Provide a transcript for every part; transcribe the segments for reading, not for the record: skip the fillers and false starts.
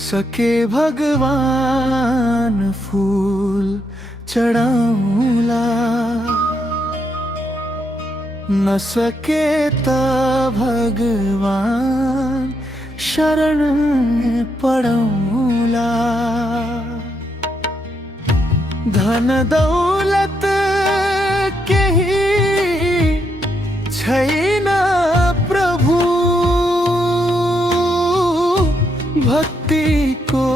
सके भगवान फूल चढ़ाऊला, न सके त भगवान शरण पड़ौला। धन दौलत के ही छैन प्रभु, भक्ति को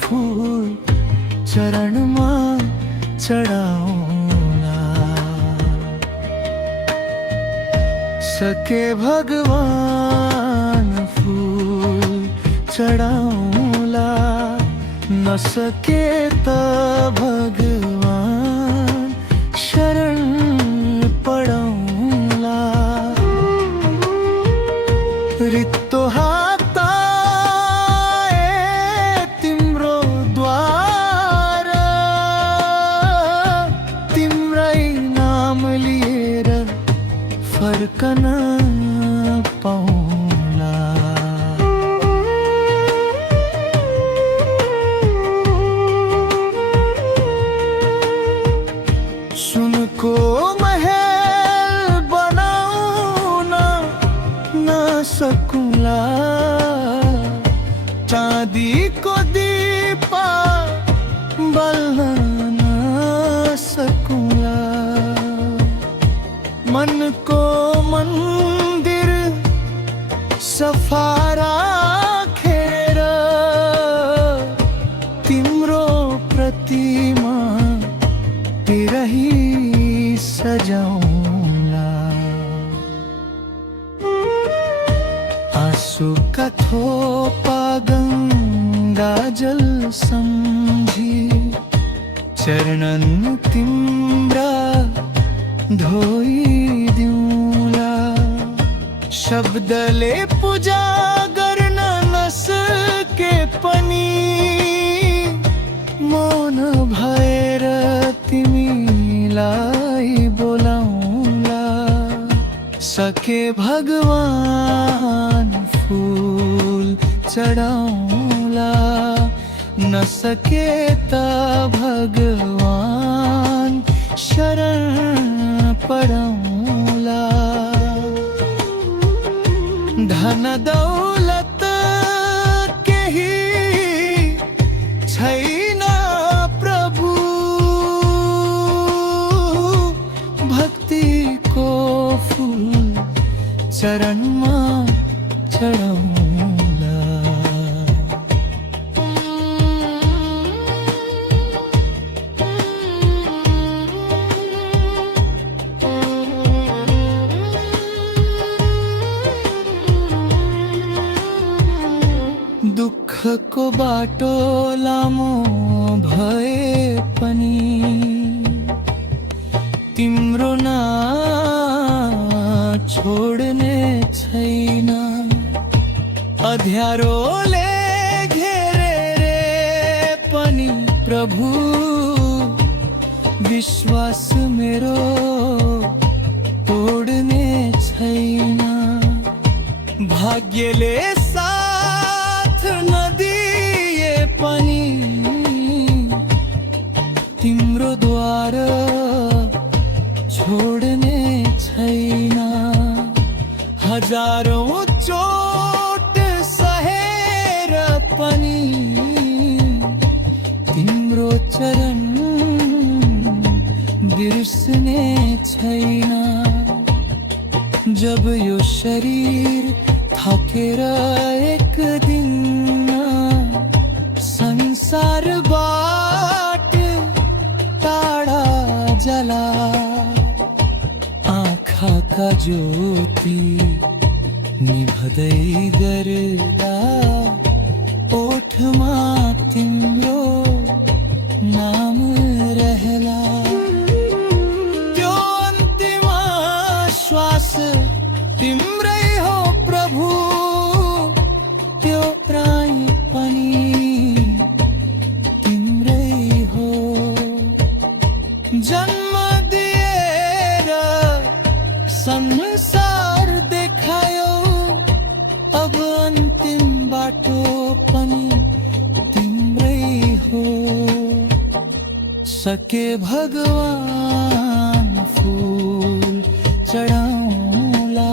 फूल चरण में चढ़ाऊला। सके भगवान फूल चढ़ाऊला, न सके त भगवान शरण पड़ौला। रित्तो हाता तिम्रो द्वार, तिम्रै नाम लिएर फर्कन पाऊला। सुनको महल बनाउन न सकूला, चाँदी को दीपा बल्न न सकूला। मन को मंदिर सफा राखेर तिम्रो प्रतिमा तिरही सजाऊला। आंसू का थोपा गंगा जल समझी, चरणन तिम्रा धोई दिउँला। शब्दले पूजा गर्न नसके पनि मौन भएर तिमीलाई बोलाउँला। सके भगवान फूल चढ़ाऊला, न सके त भगवान शरण पड़ौला। धन दौलत के ही छैन प्रभु, भक्ति को फूल चरण में चढ़ौला। दुख को बाटो लामो भए पनि तिम्रो ना छोड्ने छैन। अध्यारोले घेरे पनि प्रभु, विश्वास मेरो तोड्ने छैन। भाग्यले साथ नदिए पनि तिम्रो द्वार छोड्ने छैन। हजारौं चोट सहेर पनि तिम्रो चरण बिर्सने छैन। जब यो शरीर थाकेर एक दिन संसारबाट टाढा जला, आँखाका ज्योति निभदै गर्दा ओठमा तिम्रो नाम रहला। त्यो अन्तिम श्वास तिम्रै हो प्रभु, त्यो प्राण पनि तिम्रै हो। जन्म दिएर संसार देखायो, अब अन्तिम बाटो पनि सके भगवान फूल चढ़ाऊला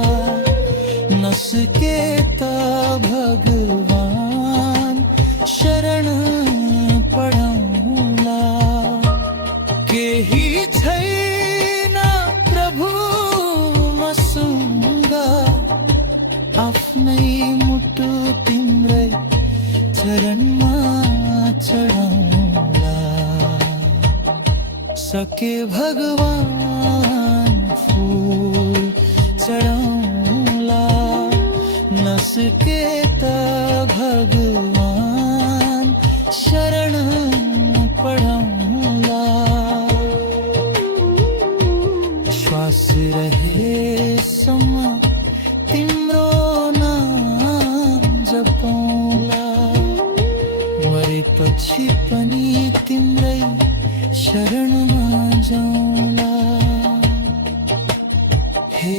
नसकेता भगवान शरण पढ़ाऊला के ही छैना प्रभु मसूंगा आफ्नै मुटु तिम्रै चरणमा चढाउँला सके भगवान फूल चढाउँला नसके त भगवान शरण पढाउँला श्वास रहेसम्म तिम्रो नाम जपौँला मरेपछि पनि तिम्रै शरणमा जाउँला हे